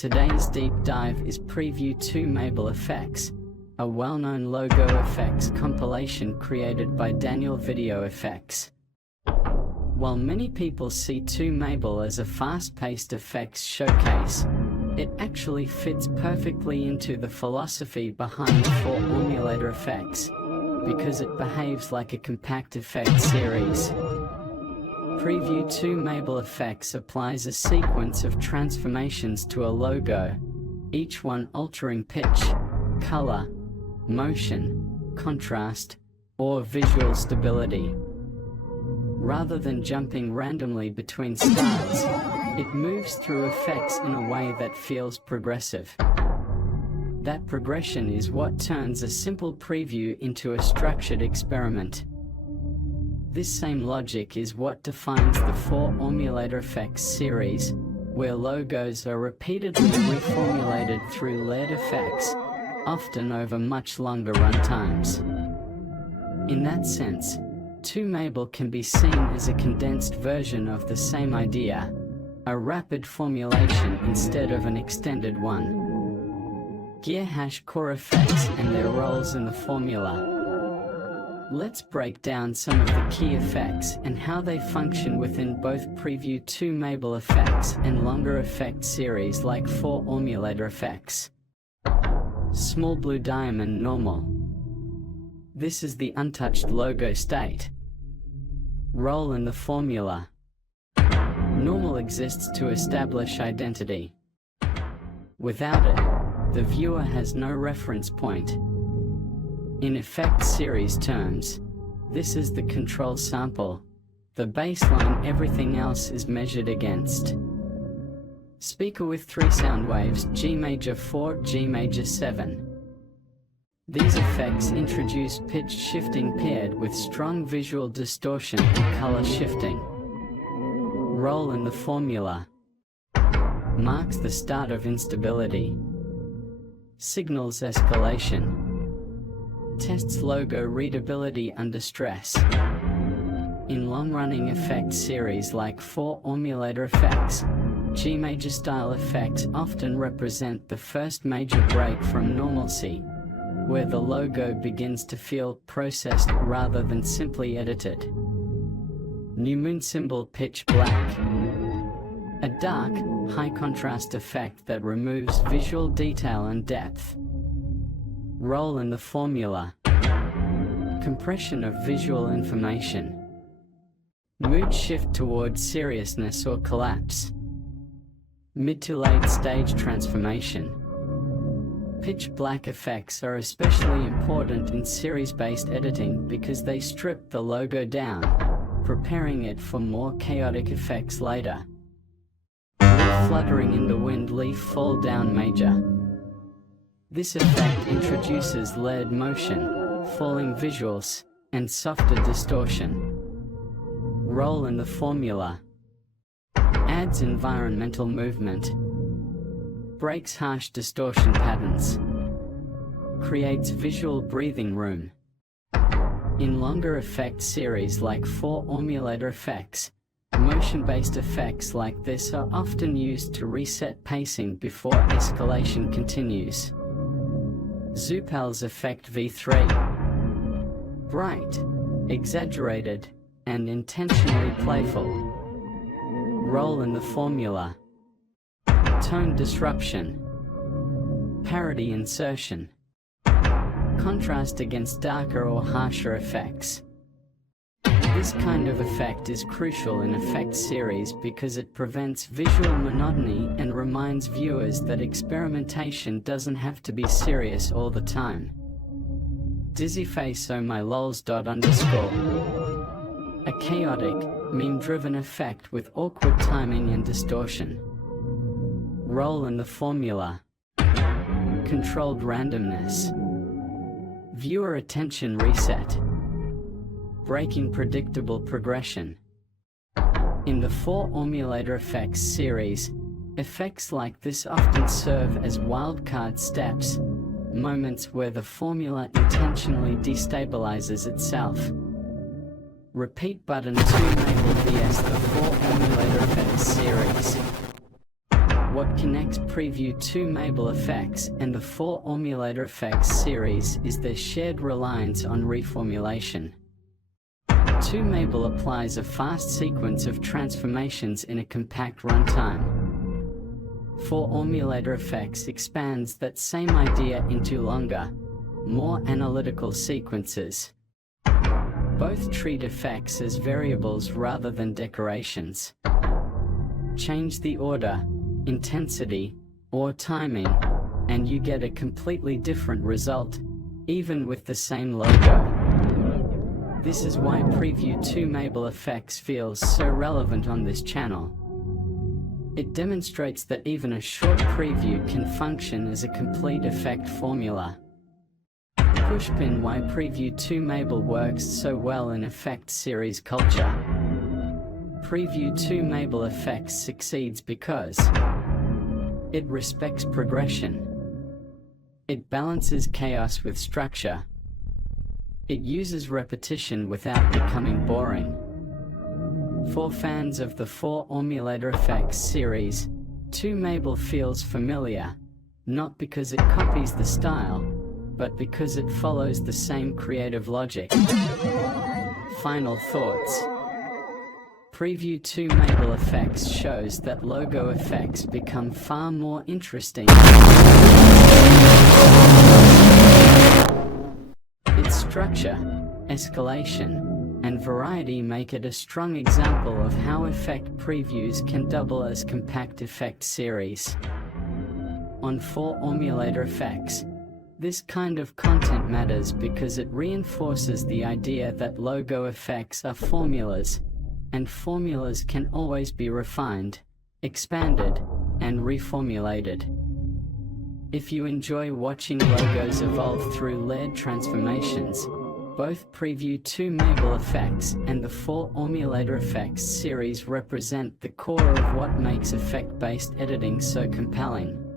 Today's deep dive is Preview 2MABAL Effects, a well-known logo effects compilation created by Daniel Video Effects. While many people see 2MABAL as a fast-paced effects showcase, it actually fits perfectly into the philosophy behind 4MABAL effects, because it behaves like a compact effect series. Preview 2MABAL Effects applies a sequence of transformations to a logo, each one altering pitch, color, motion, contrast, or visual stability. Rather than jumping randomly between styles, it moves through effects in a way that feels progressive. That progression is what turns a simple preview into a structured experiment. This same logic is what defines the 4MABAL Effects series, where logos are repeatedly reformulated through layered effects, often over much longer runtimes. In that sense, 2MABAL can be seen as a condensed version of the same idea, a rapid formulation instead of an extended one. Core effects and their roles in the formula. Let's break down some of the key effects and how they function within both Preview 2MABAL Effects and longer effect series like 4MABAL Effects. Small blue diamond normal. This is the untouched logo state. Role in the formula. Normal exists to establish identity. Without it, the viewer has no reference point. In effect series terms, this is the control sample, the baseline everything else is measured against. Speaker with 3 sound waves, G major 4, G major 7. These effects introduce pitch shifting paired with strong visual distortion and color shifting. Role in the formula. Marks the start of instability. Signals escalation. Tests logo readability under stress. In long-running effect series like 4MABAL Effects, G major style effects often represent the first major break from normalcy, where the logo begins to feel processed rather than simply edited. New moon symbol pitch black. A dark, high-contrast effect that removes visual detail and depth. Role in the formula. Compression of visual information. Mood shift towards seriousness or collapse. Mid to late stage transformation. Pitch black effects are especially important in series-based editing because they strip the logo down, preparing it for more chaotic effects later. Leaf fluttering in the wind, leaf fall down major. This effect introduces layered motion, falling visuals, and softer distortion. Role in the formula. Adds environmental movement. Breaks harsh distortion patterns. Creates visual breathing room. In longer effect series like 4MABAL Effects, motion-based effects like this are often used to reset pacing before escalation continues. 2MABAL's Effect V3. Bright, exaggerated, and intentionally playful. Role in the formula. Tone disruption. Parody insertion. Contrast against darker or harsher effects. This kind of effect is crucial in effect series because it prevents visual monotony and reminds viewers that experimentation doesn't have to be serious all the time. Dizzy face oh my lols. A chaotic, meme-driven effect with awkward timing and distortion. Role in the formula. Controlled randomness. Viewer attention reset. Breaking predictable progression. In the 4MABAL Effects series, effects like this often serve as wildcard steps, moments where the formula intentionally destabilizes itself. Repeat button 2MABAL vs the 4MABAL Effects series. What connects Preview 2MABAL effects and the 4MABAL effects series is their shared reliance on reformulation. 2MABAL applies a fast sequence of transformations in a compact runtime. 4MABAL effects expands that same idea into longer, more analytical sequences. Both treat effects as variables rather than decorations. Change the order, intensity, or timing, and you get a completely different result, even with the same logo. This is why Preview 2MABAL effects feels so relevant on this channel. It demonstrates that even a short preview can function as a complete effect formula. Pushpin why Preview 2MABAL works so well in effect series culture. Preview 2MABAL effects succeeds because it respects progression. It balances chaos with structure. It uses repetition without becoming boring. For fans of the 4MABAL effects series, 2MABAL feels familiar, not because it copies the style, but because it follows the same creative logic. Final thoughts. Preview 2MABAL effects shows that logo effects become far more interesting. Its structure, escalation, and variety make it a strong example of how effect previews can double as compact effect series. On 4MABAL effects, this kind of content matters because it reinforces the idea that logo effects are formulas, and formulas can always be refined, expanded, and reformulated. If you enjoy watching logos evolve through layered transformations, both Preview 2MABAL effects and the 4MABAL effects series represent the core of what makes effect-based editing so compelling.